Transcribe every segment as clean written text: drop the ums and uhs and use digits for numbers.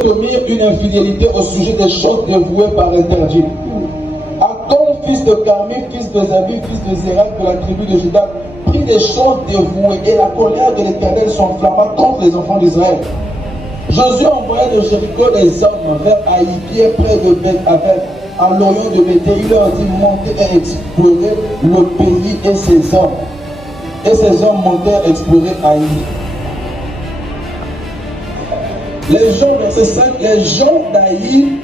commis une infidélité au sujet des choses dévouées par interdit. Akon, fils de Carmi, fils de Zabi, fils de Zérak de la tribu de Juda, prit des choses dévouées et la colère de l'Éternel s'enflamma contre les enfants d'Israël. Josué envoya de Jéricho des hommes vers Haï, qui est près de Beth-Aven, à l'orient de Béthé. Il leur dit: montez et explorez le pays et ses hommes. Et ces hommes montèrent explorer Haï. Les gens, verset 5, les gens d'Haï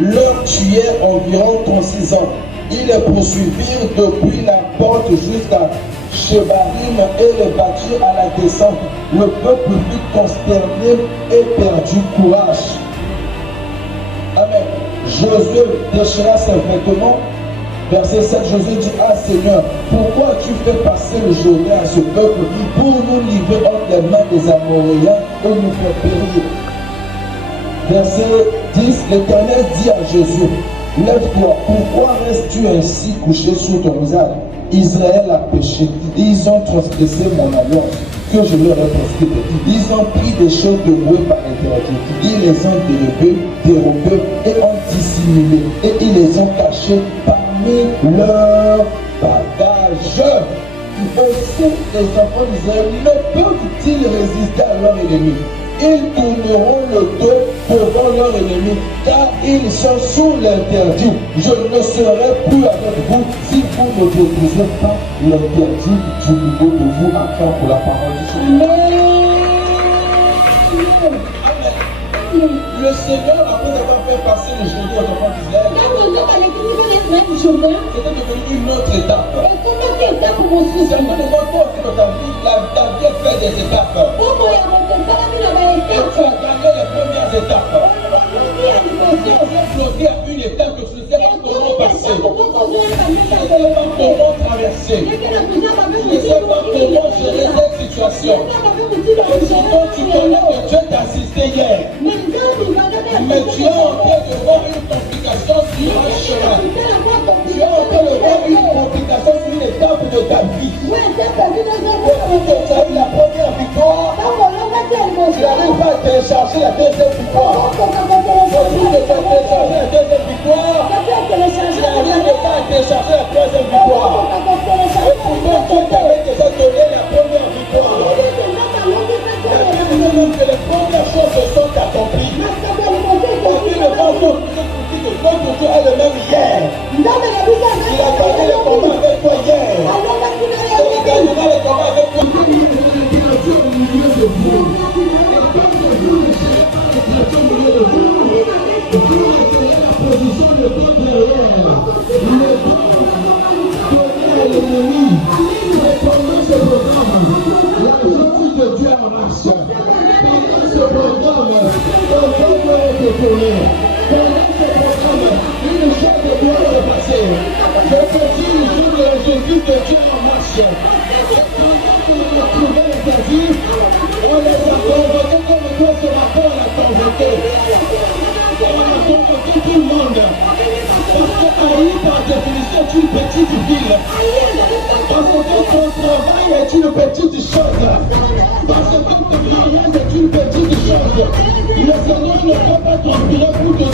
leur tuèrent environ 36 hommes. Ils les poursuivirent depuis la porte jusqu'à Shebarim et les battirent à la descente. Le peuple fut consterné et perdu courage. Amen. Josué déchira ses vêtements. Verset 7, Josué dit: ah Seigneur, pourquoi as-tu fait passer le Jourdain à ce peuple pour nous livrer entre les mains des Amoréens et nous faire périr? Verset 10, l'Éternel dit à Josué: lève-toi, pourquoi restes-tu ainsi couché sur ton visage? Israël a péché, ils ont transgressé mon alliance que je leur ai prescrite. Ils ont pris des choses dévouées par interdit. Ils les ont dérobées et ont dissimulées. Et ils les ont cachées parmi leurs bagages. Aussi, les enfants d'Israël ne peuvent-ils résister à leur ennemi? Ils tourneront le dos devant leur ennemi, car ils sont sous l'interdit. Je ne serai plus avec vous si vous ne détruisez pas l'interdit du niveau de vous à faire pour la parole du Seigneur. Le Seigneur, après avoir fait passer le Jourdain aux enfants d'Israël, c'était devenu une autre étape. Certainement, toi aussi dans ta vie, ta vie fait des étapes. Et tu as gagné les premières étapes. Tu as bloqué à une étape que tu ne sais pas comment passer. Tu ne sais pas comment traverser. Tu ne sais pas comment gérer cette situation. Et souvent tu connais que Dieu t'a assisté hier. Mais tu es en train de voir une complication sur un chemin. Tu es en train de voir une complication sur une étape de ta vie. Depuis que tu as eu la première victoire, tu n'arrives pas à télécharger la deuxième victoire. Depuis que tu as téléchargé la deuxième victoire, tu n'arrives pas à télécharger la troisième victoire. Et pourtant, Dieu t'avait déjà donné la première victoire. La Bible dit que les premières choses se sont accomplies. Parce que le vent d'autre dit que notre Dieu est le même hier. Il a gagné le combat avec toi hier. Et il gagnera le combat avec toi. Par définition, est une petite ville. Parce que ton travail est une petite chose. Parce que ton mariage est une petite chose. Le Seigneur ne peut pas t'inspirer pour te